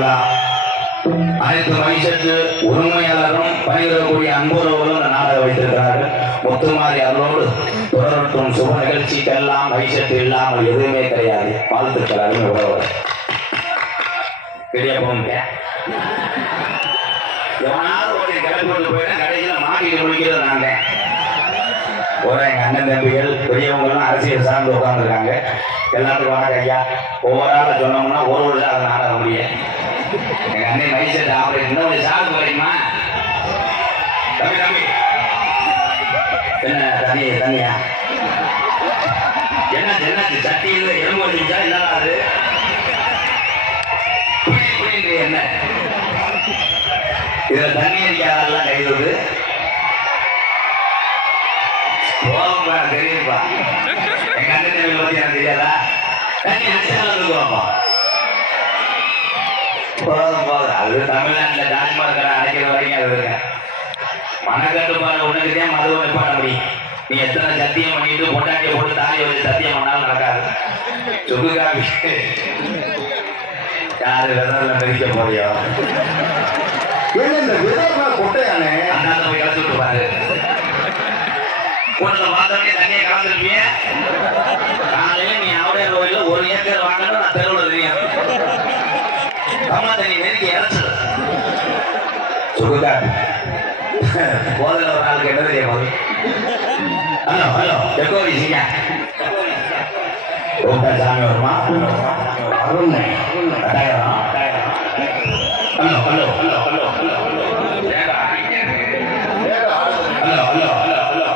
விழா அனைத்து மகிழ்ச்சி உரிமையாளரும் பணிபுரியக்கூடிய அன்புறவர்களும் இந்த நாடகம் வைத்திருக்கிறார்கள். முத்துமாரி அருளோடு தொடரட்டும். சுப நிகழ்ச்சிக்கெல்லாம் மகிழ்ச்சி இல்லாமல் எதுவுமே கிடையாது. வாழ்த்துக்கள் அருமை உறவு. பெரிய போங்க எவனாவது ஒரு கிளம்பி கொண்டு போயிட்டா கடைசியில் மாட்டிட்டு முடிக்கிறது நாங்க. ஒரு எங்க அண்ணன் தம்பிகள் பெரியவங்களும் அரசியல் சார்ந்து உட்காந்துருக்காங்க. எல்லாத்துக்கும் வணக்கம் ஐயா. ஒவ்வொரு ஆளை சொன்னோம்னா ஒரு வருஷம் அதை நாடக முடியும். எங்க அண்ணன் மைசெட் ஆபரேட் இன்னும் சாப்பிட்டு வரைக்குமா தம்பி தம்பி என்ன தண்ணியா என்னாச்சு சட்டியில் எலும்பு வச்சுச்சா என்னடா அது என்ன இதுல தண்ணி அடிக்காதெல்லாம் கைது போகப்பா தெரியுப்பா. எங்க அண்ணன் தம்பி பத்தி எனக்கு தெரியாதா? தண்ணி அடிச்சாலும் போதும் அது தமிழ்நாட்டில் டாஸ்மார்க் அடைக்கிற வரைக்கும் அது இருக்கு. மனக்கட்டுப்பாடு உனக்குதே மதுவை பண்ண முடியும். நீ எத்தனை சத்தியம் பண்ணிட்டு பொண்டாட்டியை போட்டு தாலியை வச்சு சத்தியம் பண்ணாலும் நடக்காது. சுகு காபி யாரு விதத்துல மிதிக்க போறியோ இந்த விதமா கொட்டையானே அண்ணாத்த போய் கலந்து விட்டு பாரு. உன்னை பார்த்தவனே தண்ணியை கலந்துருப்பிய. காலையில நீ அவரே கோயில 1 ஏக்கர் வாங்கணும். நான் தெருவில் தெரியும் அம்மா தண்ணி நெருக்கி இறச்சு சுகுதா போதில் ஒரு நாள் கேட்டது தெரியும் போது. ஹலோ ஹலோ எக்கோவி சிங்க ஓகே சாமி வருமா அருண் கட்டாயம். Hello hello hello hello hello hello hello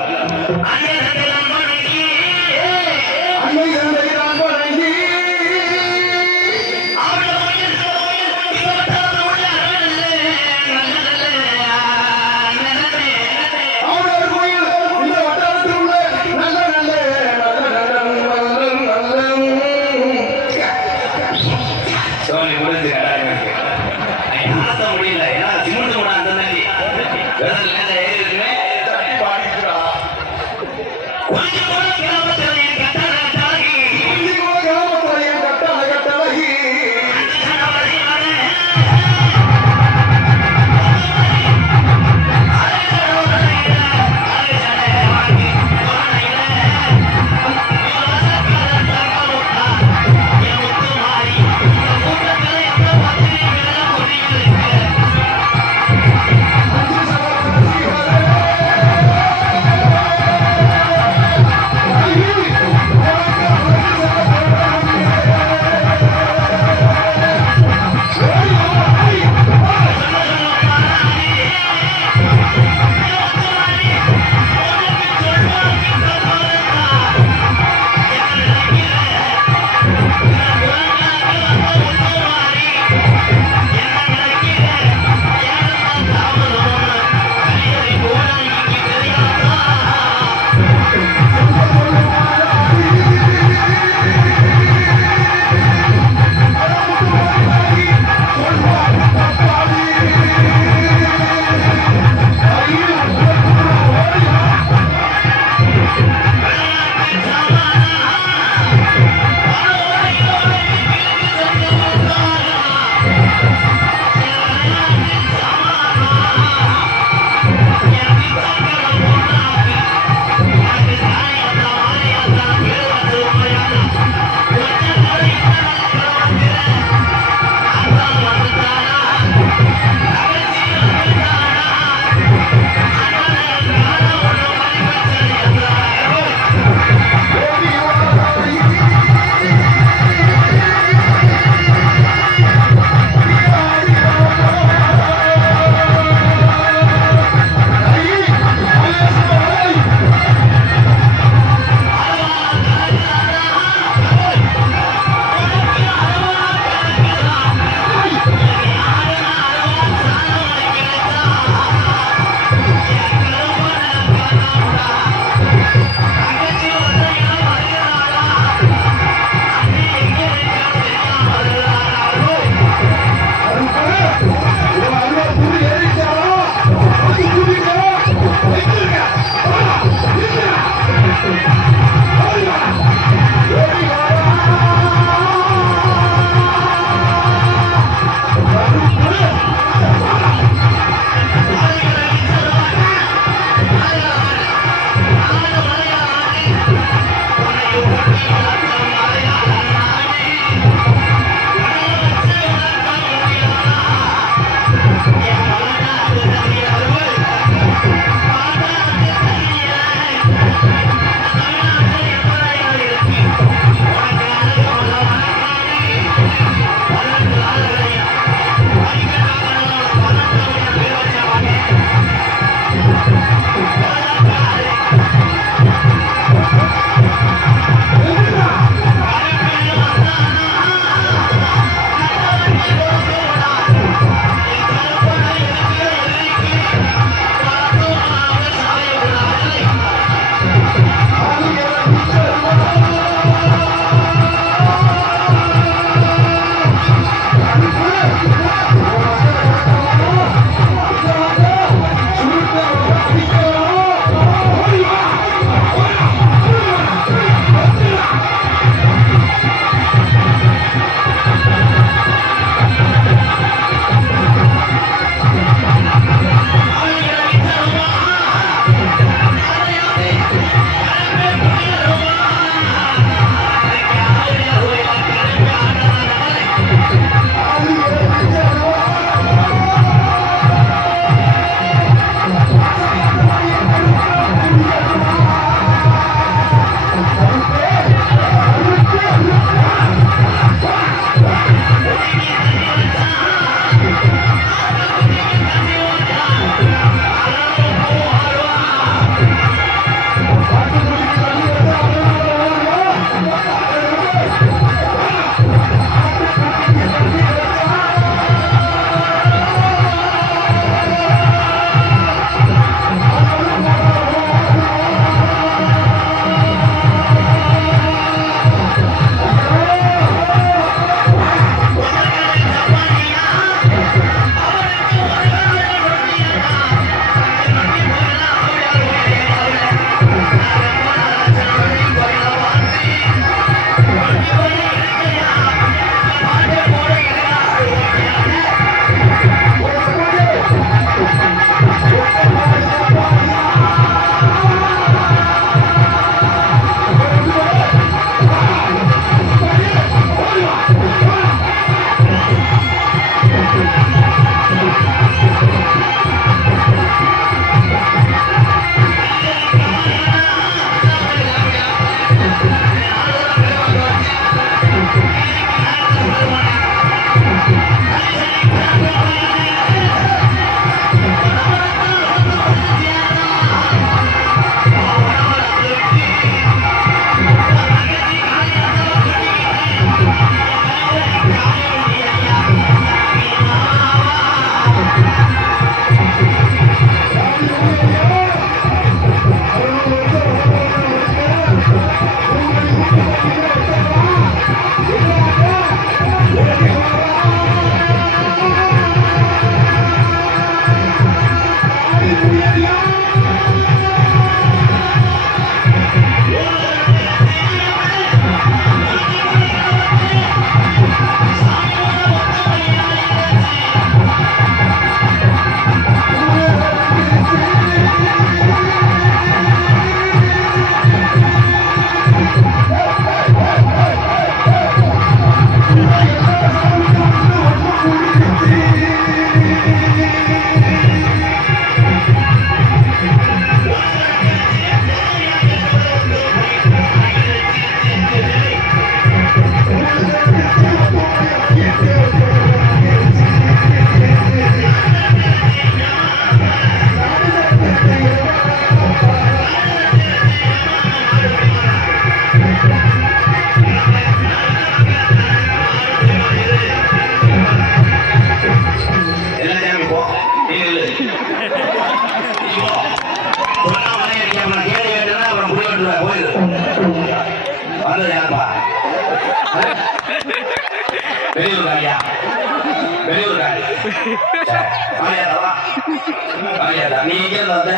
நீ எங்க வந்த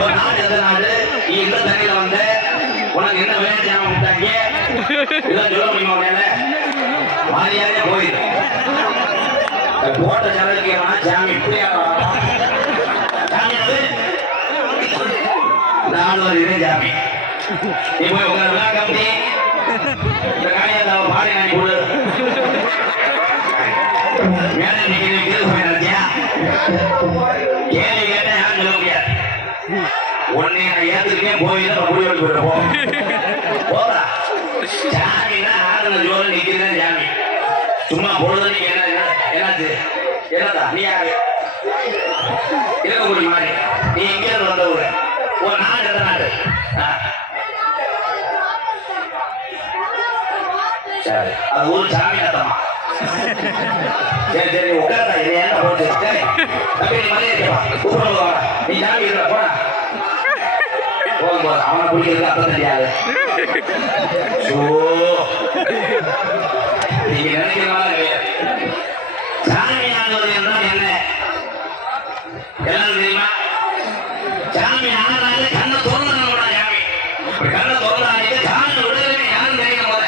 ஒரு நாடு எந்த நாடு நீ எந்த தண்ணியில வந்த உனக்கு என்ன வேலை ஞாபகம் விட்டாங்க இதெல்லாம் சொல்ல முடியுமா வேலை மாதிரியாவே போயிடு போட்ட ஜனலுக்கு சாமி இப்படியா சாமி அது இந்த ஆளுநர் இதே சாமி நீ போய் உட்கார விழா கம்பி இந்த காணியாத பாடி நாய் கொடு மேலே நிற்கிறது போயிடாத்தியா கேள்வி கேட்டேன் யாரும் சொல்ல முடியாது உன்னை நான் ஏத்துக்கிட்டே போயிதான் முடிவு போயிடுவோம் போதா சாமின்னா ஆறுன ஜோல நிற்கிறேன் சாமி சும்மா பொழுது என்னாச்சு என்னதா நீ யாரு இருக்கக்கூடிய மாதிரி நீ எங்கே வந்த ஊரு ஒரு நாடு எந்த நாடு சரி அது ஊர் சாமி அர்த்தமா சரி சரி உட்கார்ந்தா இதை என்ன போட்டு சரி தம்பி நீ மலையே கேப்பா கூப்பிடுங்க வர நீ சாமி இருக்கிற போனா போகும்போது அவனை பிடிக்கிறது அர்த்தம் தெரியாது நீங்க நினைக்கிற மாதிரி சாமி ஆனது என்றால் என்ன எல்லாம் தெரியுமா சாமி ஆனாலே கண்ணை திறந்து கூட சாமி கண்ணை திறந்தாலே சாமி விடுதலை யாரும் தெரியும் போல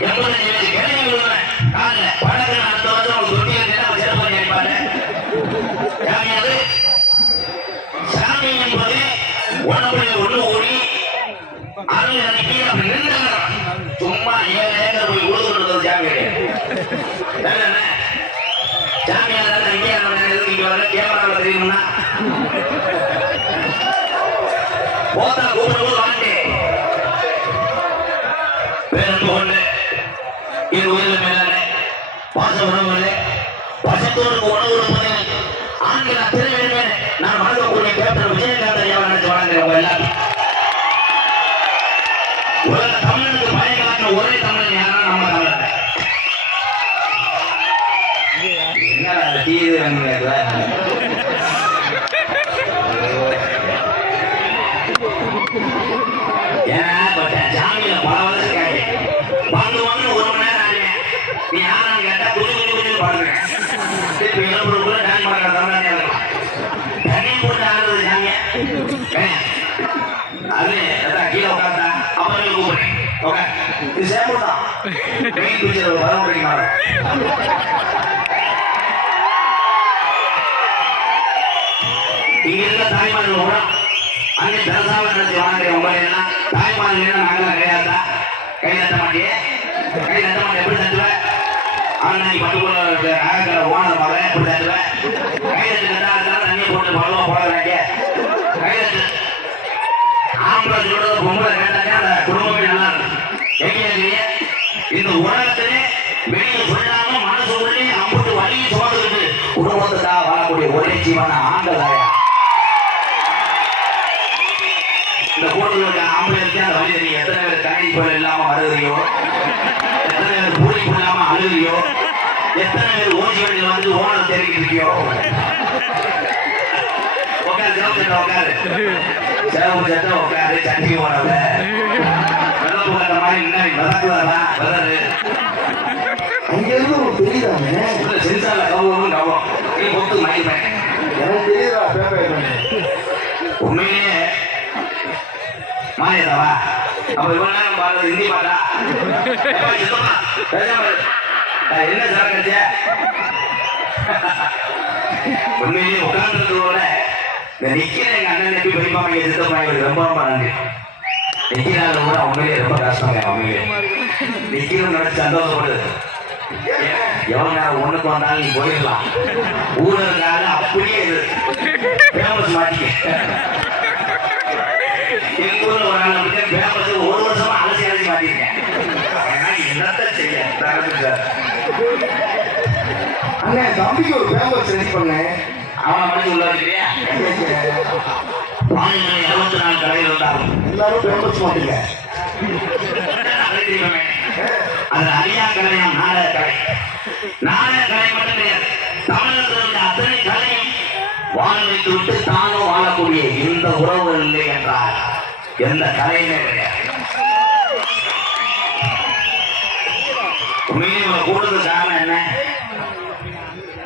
85 வயசு கிளம்பி விடுவேன் காலில் பழக்கம் அடுத்த வருஷம் அவங்க தொட்டியில் அவன் சிறப்பு நினைப்பாரு சாமி அது சாமி என்பது உடம்புல ஒண்ணு ஓடி அருள் அனுப்பி அப்படி நின்றாங்க சும்மா 7 ஏக்கர் போய் உழுதுறது சாமி சாமியார் இங்கே இங்க வர கேமராவில் தெரியும்னா போத்தா கூப்பிடும்போது வாண்டே பேருந்து கொண்டு இது உயிரில் மேலான பாச உணவுகளே பசத்தோருக்கு உணவு கொடுப்பது ஆண்கள் அத்தனை வேண்டுமே நான் வணங்கக்கூடிய கேப்டன் விஜயகாந்த் ஐயா நினைச்சு வணங்குறவங்க எல்லாரும் உலக தமிழனுக்கு பயன் காட்டின ஒரே தமிழன் யாரா நம்ம தமிழர் என்ன தீது ஜாமியில பல வருஷம் கேட்டு வந்து வந்து 1 மணி நேரம் ஆகுங்க நீ யாரான்னு கேட்டா கொஞ்சம் பாடுறேன் திருப்பி இளம்புறக்குள்ள டான் பாடுற தமிழ் இருக்கலாம் தண்ணி போட்டு ஆடுறது ஜாமிய அது கீழே உட்காந்தா அப்புறம் கூப்பிடுறேன் ஓகே இது சேம்பு தான் மெயின் பிக்சர் வர முடியுமா இங்க இருக்க தாய்மார்கள் கூட அங்கே தரசாவை நினைச்சு வாங்குற உங்களை எல்லாம் தாய்மார்கள் நாங்களாம் கிடையாதா கை தட்ட மாட்டியே கை தட்ட மாட்டேன் எப்படி தட்டுவேன் ஆனால் நீ பட்டுக்குள்ள ஆகக்கிற ஓனர் மகன் எப்படி தட்டுவேன் கை தட்டு கட்டா இருந்தாலும் தண்ணியை போட்டு பழமா போட வேண்டிய கை தட்டு ஆம்பளை சொல்றது பொம்பளை கேட்டாக்கே அந்த குடும்பமே நல்லா இருக்கும் எங்கே இந்த உலகத்திலே வெளியே சொல்லாம மனசு உள்ளே அம்புட்டு வழியை சுமந்துக்கிட்டு குடும்பத்துக்காக வாழக்கூடிய ஒரே ஜீவன ஆண்கள் தாயா இந்த கூட்டத்தில் ஆம்பளை இருக்கே அந்த வழி தெரியும் எத்தனை பேர் தண்ணி போல இல்லாம வருகிறியோ எத்தனை பேர் பூரிப்பு இல்லாம அழுகிறியோ எத்தனை பேர் ஓசி வண்டியில் வந்து ஓனர் தெரிவிக்கிறியோ உட்காரு சிறப்பு சட்டம் உட்காரு சிறப்பு சட்டம் உட்காரு சண்டி ஓனர்ல வெள்ளம் உட்கார மாதிரி முன்னாடி வதக்குதாரா வதரு அங்கிருந்து தெரியுதாங்க சென்சார்ல கவனம் கவனம் நீ பொத்து மகிழ்ப்பேன் எனக்கு தெரியுதா உண்மையிலேயே மாயதாவா அப்ப இவ்வளவு நேரம் பாடுறது ஹிந்தி பாட்டா என்ன சரக்கு உண்மையிலேயே உட்கார்ந்துருக்கிறோட இந்த நிக்கிற எங்க அண்ணன் எப்படி பெரியப்பாங்க சித்தப்பா இவருக்கு ரொம்ப ரொம்ப நன்றி நிக்கிறாங்க கூட உண்மையிலேயே ரொம்ப கஷ்டம் உண்மையிலேயே நிக்கிறோம் நினைச்சு சந்தோஷப்படுது எவ்வளவு நேரம் ஒண்ணுக்கு வந்தாலும் நீ போயிடலாம். ஊர்ல இருக்காது அப்படியே இது ஃபேமஸ் மாட்டிக்க. எங்க ஊர்ல ஒரு ஆள் வந்து ஃபேமஸ் ஒரு வருஷமா அலசி அலசி மாட்டிருக்கேன். என்னத்த செய்ய அண்ணே தம்பிக்கு ஒரு ஃபேமஸ் ரெடி பண்ணேன். அவனை மட்டும் உள்ள வச்சுக்கிறியா? 24 கடையில் இருந்தாலும் எல்லாரும் ஃபேமஸ் மாட்டீங்க. அது அரியா கலையம் நாடக கலை. நாடக கலை மட்டும் கிடையாது, தமிழகத்தில் உள்ள அத்தனை கலையும் வாழ வைத்து விட்டு தானும் வாழக்கூடிய இந்த உறவு இல்லை என்றால் எந்த கலையுமே கிடையாது. உண்மையிலே கூடுதல் காரணம் என்ன?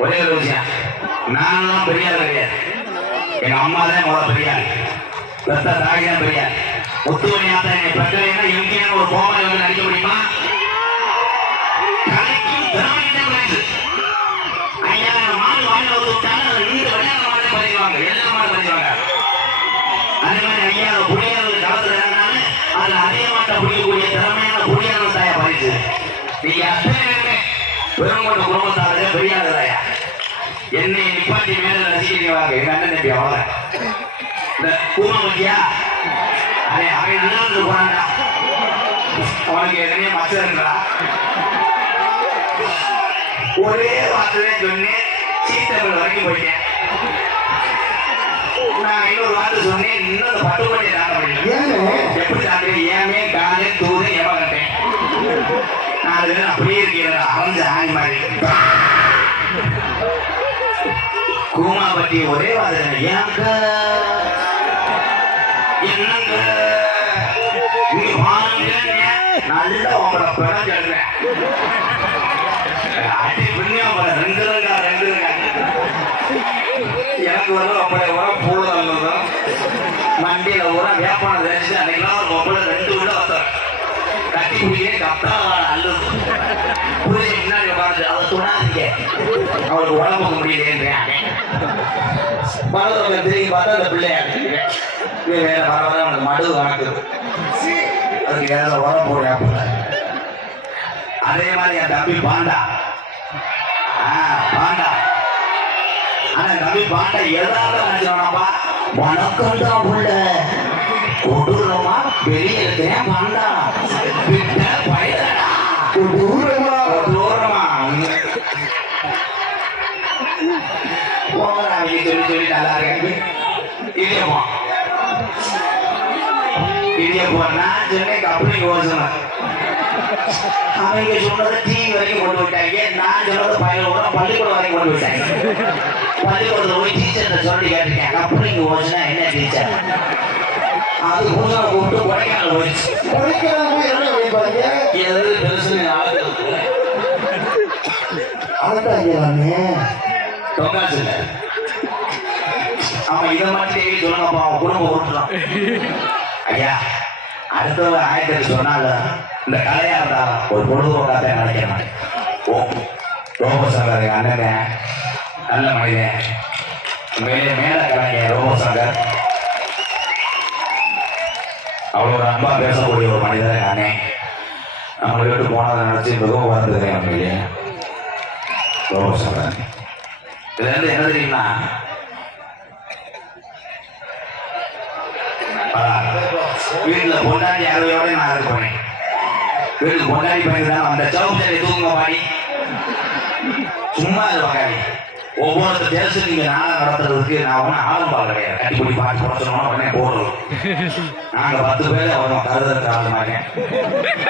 ஒரே ஒரு விஷயம், நான் தான் பெரியார் கிடையாது, எங்க அம்மா தான் முதல் பெரியார், பெத்த தாய் தான் பெரியார். முத்துமணியாத்த என்னை பெற்றலைன்னா எங்கேயும் ஒரு கோமாளி வந்து நடிக்க முடியுமா? கலைக்கும் திறமையும் குறைந்து ஐயா மாடு வாழ வந்து விட்டாங்க, இந்த விளையாட மாடு பதிவாங்க, எல்லா மாடு பதிவாங்க. அதே மாதிரி ஐயா புளியாளர்கள் களத்தில் இறங்கினாலும் அதுல அதே மாட்டை புரியக்கூடிய திறமையான புளியாளர் தாயா பறிச்சு. நீங்க அத்தனை பேருமே பெருங்கொண்ட குடும்பத்தாருங்க பெரியாளர் தாயா. என்னை நிப்பாட்டி மேல ரசிக்கிறீங்க வாங்க, எங்க அண்ணன் தம்பி அவ்வளோ இந்த கூமா பத்தியா அதே அவன் நல்லா இருந்து போறான்டா, அவனுக்கு எதனையே மச்சா. ஒரே வார்த்தை சொன்னேன், சீத்தமிழ் வரைக்கும் போயிட்டேன். நான் இன்னொரு வார்த்தை சொன்னேன், இன்னொரு பட்டுக்கோட்டையை தாண்ட முடியல. எப்படி தாண்டேன்? ஏமே காலே தூது ஏமா கட்டேன். நான் அதுக்கு அப்படியே இருக்கிறேன் அரைஞ்ச ஆணி மாதிரி. கூமா பற்றி ஒரே வார்த்தை, ஏங்க என்னங்க நீ வாங்க நல்லா உங்களை படம் சொல்றேன். அடி பின்னியா ரெண்டு எனக்கு வந்து அப்படி உரம் பூல வந்ததும் மண்டியில உரம் வேப்பான தெரிஞ்சு அன்னைக்கெல்லாம் ஒரு பொம்பளை 2 வீடு வந்தேன். கட்டி குடியே கப்பா அல்லது புரிஞ்சு முன்னாடி உட்காந்து அவள் துணாதீங்க, அவளுக்கு உடம்புக்கு முடியலேன்றேன். மனதில் திரும்பி பார்த்தா அந்த பிள்ளையா வேற வர வர அவனுக்கு மடு கணக்குது, அதுக்கு வேற உரம் போடுறேன். அதே மாதிரி என் தம்பி பாண்டா பாண்டா, ஆனா தம்பி பாண்டா ஏதாவது நினைச்சானாப்பா, வணக்கம் தான் உள்ள கொடூரமா வெளியே இருக்கிறேன் பாண்டா விட்ட பயடா கொடூரமா போகிறா சொல்லி நல்லா இருக்கேன். இடியப்பா நான் சொன்னேன் கப்பலிக்கு ஓசனம், அவங்க சொன்னதை டிவி வரைக்கும் கொண்டு விட்டாங்க, நான் சொன்னதை பள்ளிக்கூடம் வரைக்கும் கொண்டு விட்டாங்க. பள்ளிக்கூடத்தில் போய் டீச்சர்கிட்ட சொல்லி கேட்டிருக்கேன், கப்பலிங்க ஓசனா என்ன டீச்சர்? அது பூசனை கூப்பிட்டு கொடைக்கானல் போயிடுச்சு. கொடைக்கானல் போய் என்ன வைப்பாங்க? எது பெருசு அழகாங்க தொங்காசு இல்லை. அவன் இதை மட்டும் சொல்லுங்கப்பா, அவன் குடும்பம் ஓட்டுறான். ஐயா அடுத்தவங்க ஆயத்துக்கு சொன்னாலும் இந்த கலையா இருந்தா ஒரு பொழுதுபோக்காக நினைக்கிறேன். ஓ ரோபோசங்கர் எங்கள் அண்ணன் நல்ல மனிதன், மேல கலைஞர் ரோபோசங்கர் அவ்வளோ ஒரு அன்பா பேசக்கூடிய ஒரு மனிதன் நானே. நம்ம வீட்டு போனதை நினச்சி மிகவும் வருந்துக்கிறேன். உண்மையிலே ரோபோசங்கர் இதுல இருந்து என்ன தெரியுமா, வீட்டுல பொண்டாட்டி அறுவையோட நான் இருப்பேன். வீட்டுக்கு பொண்டாட்டி பையன் தான் அந்த சவுக்கரை தூங்க பாடி சும்மா இருப்பாங்க. ஒவ்வொரு தேசம் நீங்க நாளை நடத்துறதுக்கு நான் ஒன்றும் ஆரம்பம் கிடையாது. கட்டிப்படி பாட்டு போட சொன்னா உடனே போடுறோம். நாங்க 10 பேர் வருவோம் கருதற்கு ஆள் மாதிரி.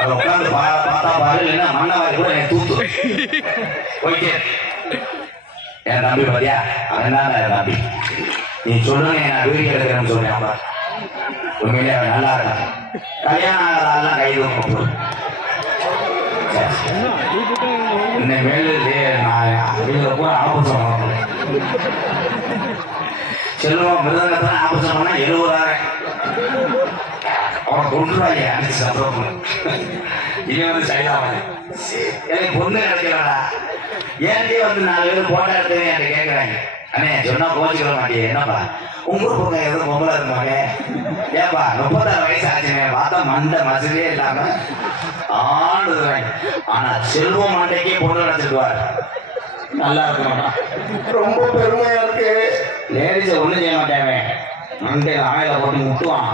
அதை உட்காந்து பார்த்தா பாரு, இல்லைன்னா மண்ணவாரி கூட என் தூத்து ஓகே. என் தம்பி பாத்தியா, அதனால என் தம்பி நீ சொல்லுங்க நான் வீடு எடுக்கிறேன்னு சொன்னேன். உண்மையிலே அவன் நல்லா இருக்கான். கல்யாணம் ஆகிறதெல்லாம் கைது இந்த மேலே நான் வீட்டில் கூட ஆபோசம் செல்வம் மிருதங்கத்தான் ஆபோசம் பண்ணா 70,000 அவன் கொண்டுருவாங்க. அன்னைக்கு சம்பளம் இவன் வந்து சரிதான் எனக்கு பொண்ணு கிடைக்கலடா, ஏன்டே வந்து 4 பேர் போட்டோ எடுத்து என்கிட்ட கேட்குறாங்க. அண்ணே சொன்னா கோச்சிக்கிற மாட்டேன், என்னப்பா உங்க பொண்ணு எதுவும் பொம்பளை இருந்தாங்க, ஏப்பா 36 வயசு ஆச்சுனே பார்த்தா மண்டை மசதியே இல்லாம ஆண்டுறாங்க. ஆனா செல்வம் மாண்டைக்கே பொண்ணு நினைச்சிருவார். நல்லா இருக்கணும்னா ரொம்ப பெருமையா இருக்கு. லேடிஸை ஒண்ணும் செய்ய மாட்டாங்க. மண்டே ஆயில போட்டு முட்டுவான்.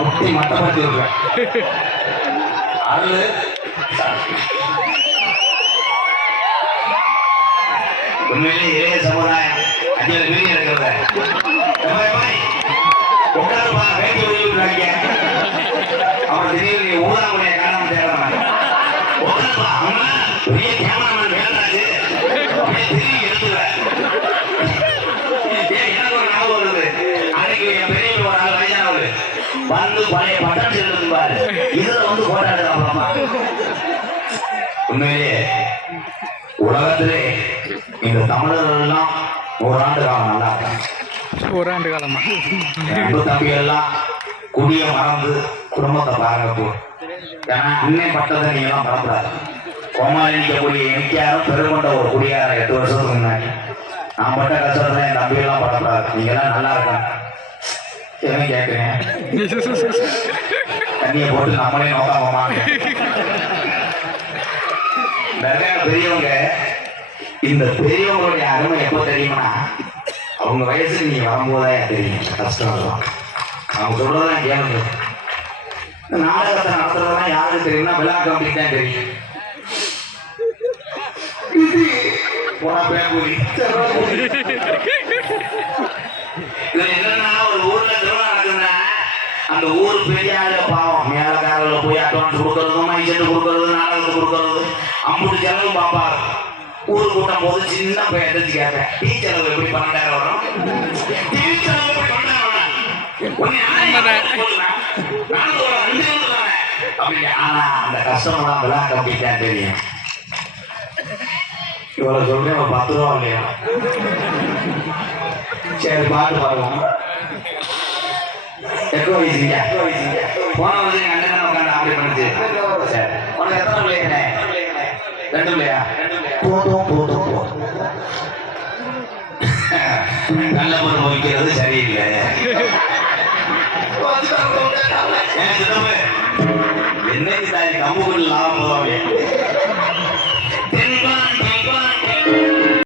முட்டி மட்டப்படுத்தி விடுவேன். அருள் உண்மையிலே இளைய சமுதாயம் அஞ்சு மீறி இருக்கிறத உட்காருப்பா வேட்டி ஒதுக்கி விட்டுறாங்க. அவன் திடீர்னு ஊதாமுடைய காரணம் தேடுறான். உட்காருப்பா அம்மா பெரிய கேமராமேன் வேண்டாச்சு திரும்பி எடுத்துவேன். எனக்கு ஒரு ஞாபகம் வருது. அன்னைக்கு என் பெரிய ஒரு ஆள் வயசானவர் வந்து பழைய பட்டம் செல்லுவாரு. இதுல வந்து போட்டாடுறாங்க. உண்மையிலேயே உலகத்திலே இந்த தமிழர்கள் எல்லாம் ஓராண்டு காலம் நல்லா இருக்காங்க. ஓராண்டு காலமா அன்பு தம்பி எல்லாம் குடிய மறந்து குடும்பத்தை பாருங்க. ஏன்னா அன்னை பட்டதை நீங்க எல்லாம் பரப்படாது. கோமாளி நிற்கக்கூடிய எம்ஜிஆரும் பெருங்கொண்ட ஒரு குடியார 8 வருஷத்துக்கு முன்னாடி நான் பட்ட கஷ்டத்தை என் தம்பி எல்லாம் பரப்படாது. நீங்க எல்லாம் நல்லா இருக்காங்க. என்ன கேட்குறேன்? தண்ணியை போட்டு நம்மளே நோக்காம நிறைய பெரியவங்க. இந்த பெரியவங்களுடைய அருமை எப்போ தெரியுமா? அவங்க வயசுக்கு நீ வரும்போதான் தெரியும். கஷ்டம் இருக்கும். அவங்க சொல்றதான் கேளுங்க. இந்த நாடகத்தை நடத்துறதுலாம் யாருக்கு தெரியும்னா விழா கம்பெனிக்கு தான் தெரியும். போனா பேங்குடி இது என்னன்னா ஒரு ஊர்ல திருவிழா நடக்குதுன்னா அந்த ஊர் பெரியாத பாவம் மேலக்காரில் போய் அட்வான்ஸ் கொடுக்கறதும் மைசெட்டு கொடுக்கறது நாடகத்துக்கு கொடுக்கறது அம்புட்டு செலவு பாப்பாரு. ஊர் கூட்டம் போது சின்ன பையன் எடுத்து கேட்பேன், டீ செலவு எப்படி 12,000 வரும்? டிவி செலவு எப்படி 12,000 ஆனா அந்த கஷ்டம் விளையாட்டு அப்படித்தான் தெரியும். இவ்வளவு சொல்றேன், ஒரு 10 ரூபா இல்லையா? சரி பாட்டு பாருவோம். எக்கோ வயசுங்க போன வருஷம் எங்க அண்ணன் உட்காந்து ஆப்ரே பண்ணுச்சு. சரி உனக்கு எத்தனை பிள்ளைங்க? 2 பிள்ளையா? போதும் போதும் போதும். நல்ல பொருள் வைக்கிறது சரியில்லை. என்னைக்கு தாய் கம்பு லாபம்